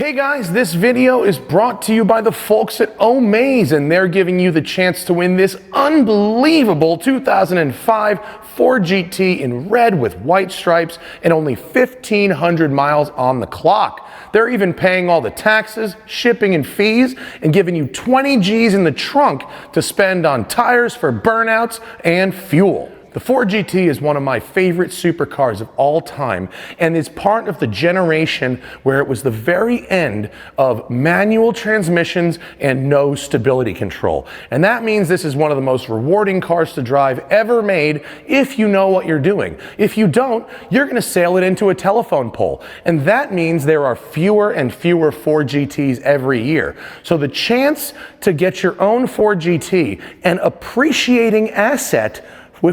Hey guys, this video is brought to you by the folks at Omaze, and they're giving you the chance to win this unbelievable 2005 Ford GT in red with white stripes and only 1,500 miles on the clock. They're even paying all the taxes, shipping, and fees, and giving you 20 G's in the trunk to spend on tires for burnouts and fuel. The Ford GT is one of my favorite supercars of all time and is part of the generation where it was the very end of manual transmissions and no stability control. And that means this is one of the most rewarding cars to drive ever made if you know what you're doing. If you don't, you're going to sail it into a telephone pole. And that means there are fewer and fewer Ford GTs every year. So the chance to get your own Ford GT, an appreciating asset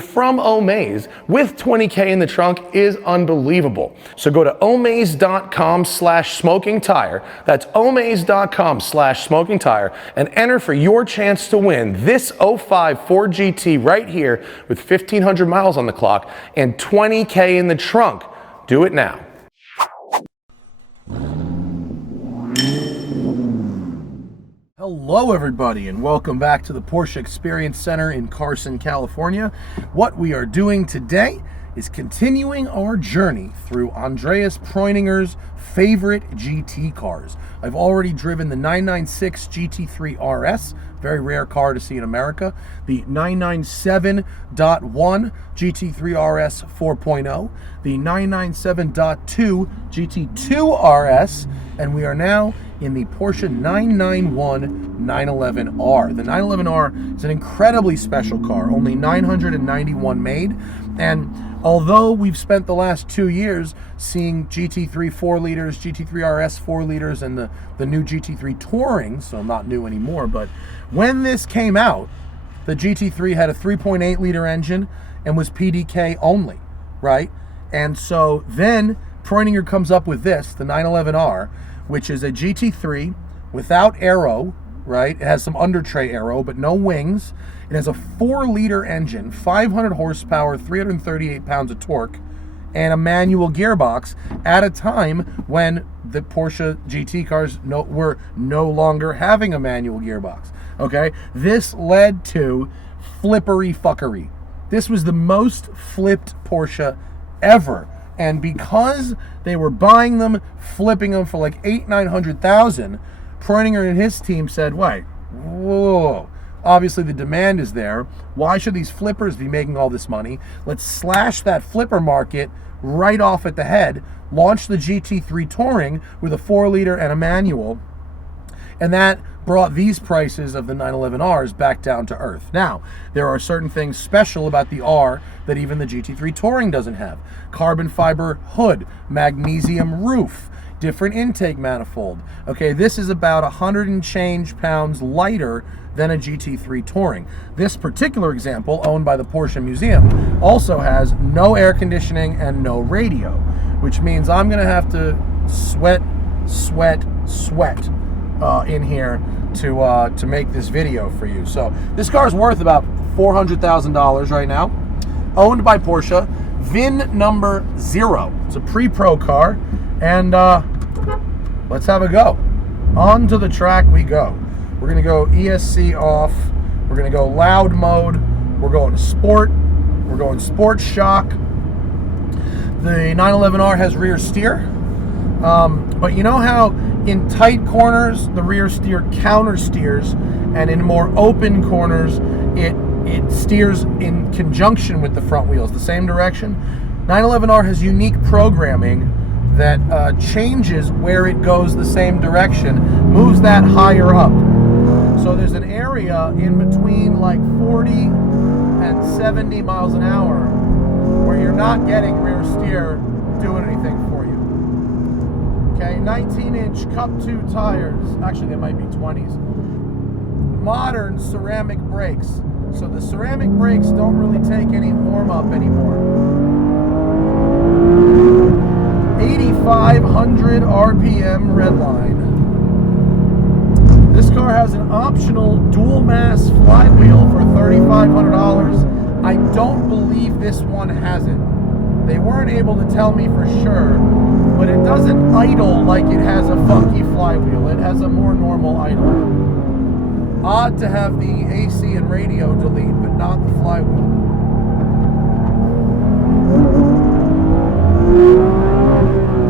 from Omaze with 20K in the trunk, is unbelievable. So go to omaze.com/smokingtire. That's omaze.com/smokingtire and enter for your chance to win this 05 Ford GT right here with 1,500 miles on the clock and 20K in the trunk. Do it now. Hello everybody, and welcome back to the Porsche Experience Center in Carson, California. What we are doing today is continuing our journey through Andreas Preuninger's favorite GT cars. I've already driven the 996 GT3 RS, very rare car to see in America, the 997.1 GT3 RS 4.0, the 997.2 GT2 RS, and we are now in the Porsche 991 911R. The 911R is an incredibly special car, only 991 made, and although we've spent the last 2 years seeing GT3 4 liters, GT3 RS 4 liters, and the new GT3 Touring, so not new anymore, but when this came out, the GT3 had a 3.8 liter engine and was PDK only, right? And so then Preuninger comes up with this, the 911R, which is a GT3 without aero, right? It has some under tray aero, but no wings. It has a 4-liter engine, 500 horsepower, 338 pounds of torque, and a manual gearbox at a time when the Porsche GT cars were no longer having a manual gearbox, okay? This led to flippery fuckery. This was the most flipped Porsche ever. And because they were buying them, flipping them for like $800,000-900,000, Preuninger and his team said, wait, whoa, obviously the demand is there. Why should these flippers be making all this money? Let's slash that flipper market right off at the head, launch the GT3 Touring with a 4-liter and a manual, and that brought these prices of the 911Rs back down to earth. Now, there are certain things special about the R that even the GT3 Touring doesn't have. Carbon fiber hood, magnesium roof, different intake manifold. Okay, this is about 100 and change pounds lighter than a GT3 Touring. This particular example, owned by the Porsche Museum, also has no air conditioning and no radio, which means I'm gonna have to sweat in here to make this video for you. So this car is worth about $400,000 right now, owned by Porsche, VIN number 0. It's a pre-pro car, and let's have a go. On to the track we go. We're gonna go ESC off, we're gonna go loud mode, we're going to sport, we're going sports shock. The 911R has rear steer, but you know how in tight corners the rear steer counter steers, and in more open corners it steers in conjunction with the front wheels, the same direction. 911R has unique programming that changes where it goes the same direction, moves that higher up. So there's an area in between like 40 and 70 miles an hour where you're not getting rear steer doing anything for you. Okay, 19-inch Cup 2 tires. Actually, they might be 20s. Modern ceramic brakes. So the ceramic brakes don't really take any warm-up anymore. 8,500 RPM redline. This car has an optional dual mass flywheel for $3,500. I don't believe this one has it. They weren't able to tell me for sure, but it doesn't idle like it has a funky flywheel. It has a more normal idle. Odd to have the AC and radio delete, but not the flywheel.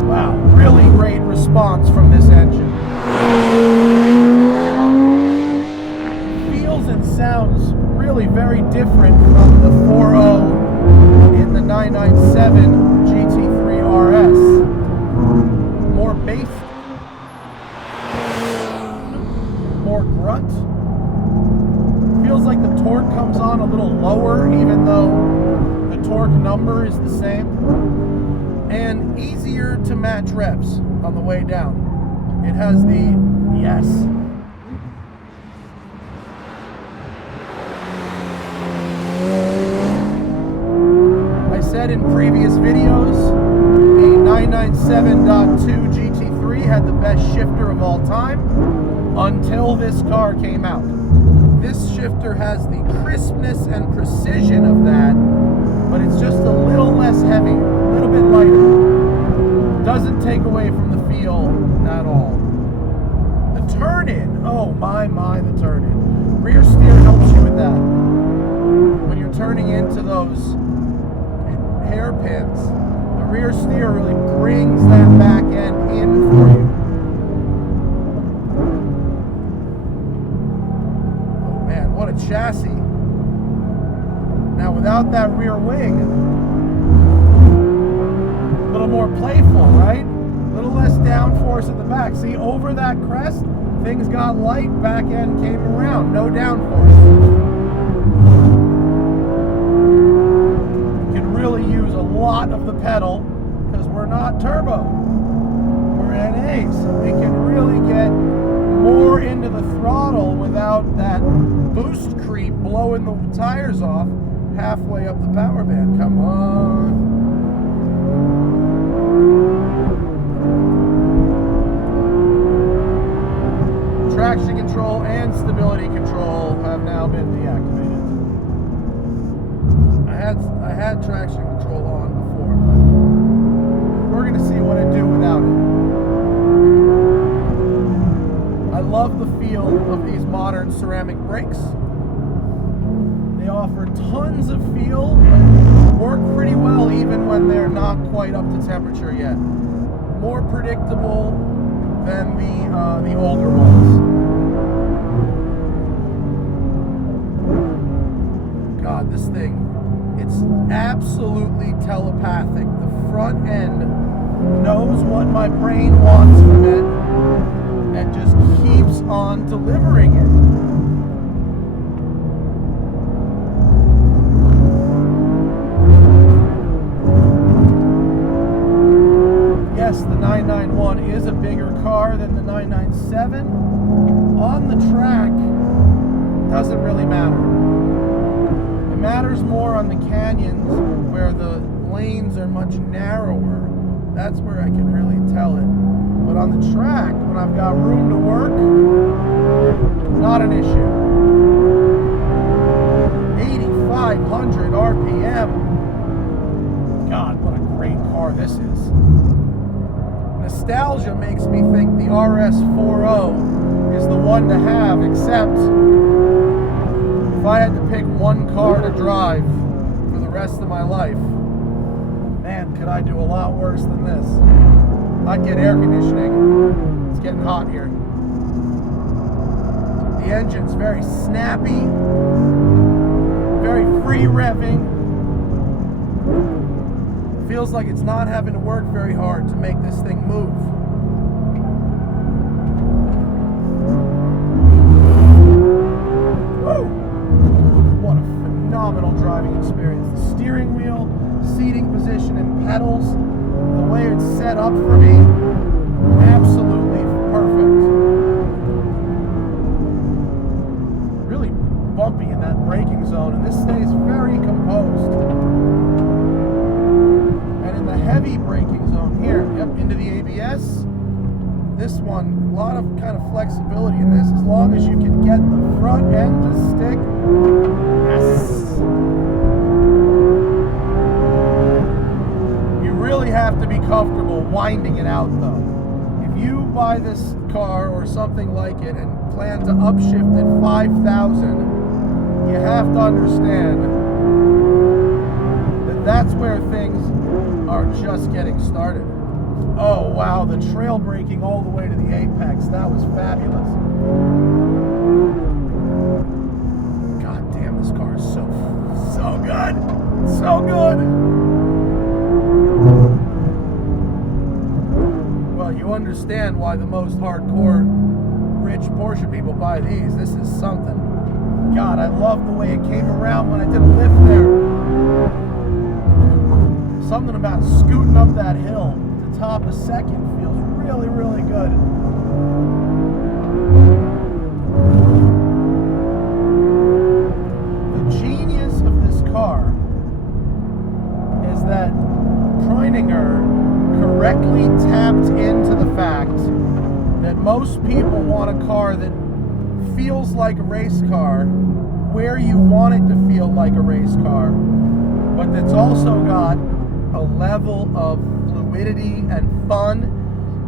Wow, really great response from this engine. Feels and sounds really very different from the 4.0 in the 997 GT3 RS. More bass, more grunt. Feels like the torque comes on a little lower, even though the torque number is the same. And easier to match revs on the way down. It has the, yes. I said in previous videos, the 997.2 GT3 had the best shifter of all time until this car came out. This shifter has the crispness and precision of that, but it's just a little less heavy, a little bit lighter. Doesn't take away from the feel at all. The turn-in, oh my, the turn-in. Rear steer helps you with that. When you're turning into those hairpins, the rear steer really brings that back end in for you. Oh man, what a chassis. Now without that rear wing, a little more playful, right? A little less downforce at the back. See, over that crest, things got light, back end came around, no downforce. You can really use a lot of the pedal because we're not turbo. We're NA, so we can really get more into the throttle without that boost creep blowing the tires off halfway up the power band. Come on. Traction control and stability control have now been deactivated. I had traction control on before, but we're going to see what I do without it. I love the feel of these modern ceramic brakes. They offer tons of feel, but work pretty well even when they're not quite up to temperature yet. More predictable than the older ones. God, this thing, it's absolutely telepathic. The front end knows what my brain wants from it and just keeps on delivering it. Yes, the 991 is a bigger car than the 997. On the track, doesn't really matter. It matters more on the canyons where the lanes are much narrower. That's where I can really tell it. But on the track, when I've got room to work, not an issue. 8,500 RPM. God, what a great car this is. Nostalgia makes me think the RS 4.0 is the one to have, except if I had to pick one car to drive for the rest of my life, man, could I do a lot worse than this. I'd get air conditioning. It's getting hot here. The engine's very snappy, very free revving. Feels like it's not having to work very hard to make this thing move. Woo! What a phenomenal driving experience. The steering wheel, seating position, and pedals, the way it's set up for me, absolutely perfect. Really bumpy in that braking zone, and this stays very composed. Heavy braking zone here, yep, into the ABS. This one, a lot of kind of flexibility in this, as long as you can get the front end to stick. Yes. You really have to be comfortable winding it out though. If you buy this car or something like it and plan to upshift at 5,000, you have to understand that that's where things are just getting started. Oh wow, the trail braking all the way to the apex, that was fabulous. God damn, this car is so good. So good. Well, you understand why the most hardcore rich Porsche people buy these. This is something. God, I love the way it came around when I did a lift there. Something about scooting up that hill to the top a second feels really, really good. The genius of this car is that Preuninger correctly tapped into the fact that most people want a car that feels like a race car where you want it to feel like a race car, but that's also got a level of fluidity and fun,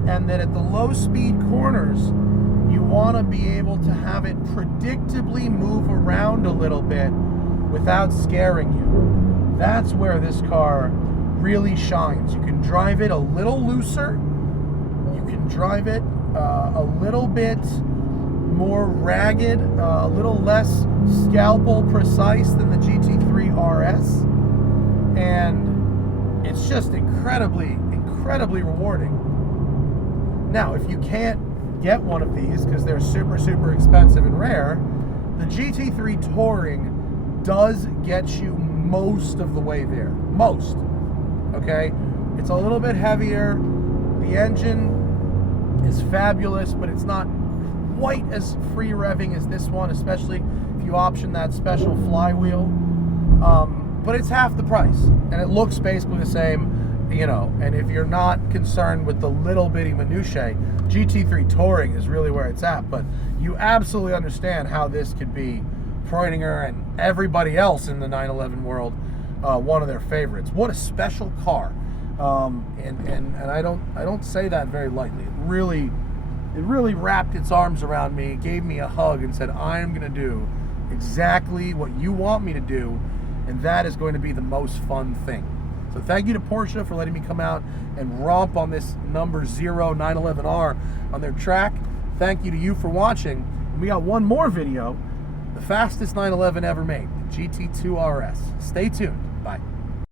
and that at the low speed corners you want to be able to have it predictably move around a little bit without scaring you. That's where this car really shines. You can drive it a little looser, you can drive it a little bit more ragged, a little less scalpel precise than the GT3 RS, and it's just incredibly rewarding. Now, if you can't get one of these because they're super expensive and rare, the GT3 Touring does get you most of the way there. Most. Okay? It's a little bit heavier. The engine is fabulous, but it's not quite as free revving as this one, especially if you option that special flywheel. But it's half the price, and it looks basically the same, you know. And if you're not concerned with the little bitty minutiae, GT3 Touring is really where it's at. But you absolutely understand how this could be Preuninger and everybody else in the 911 world one of their favorites. What a special car, and I don't say that very lightly. It really wrapped its arms around me, gave me a hug, and said, I am going to do exactly what you want me to do, and that is going to be the most fun thing. So thank you to Porsche for letting me come out and romp on this number 0 911R on their track. Thank you to you for watching. And we got one more video, the fastest 911 ever made, the GT2 RS. Stay tuned. Bye.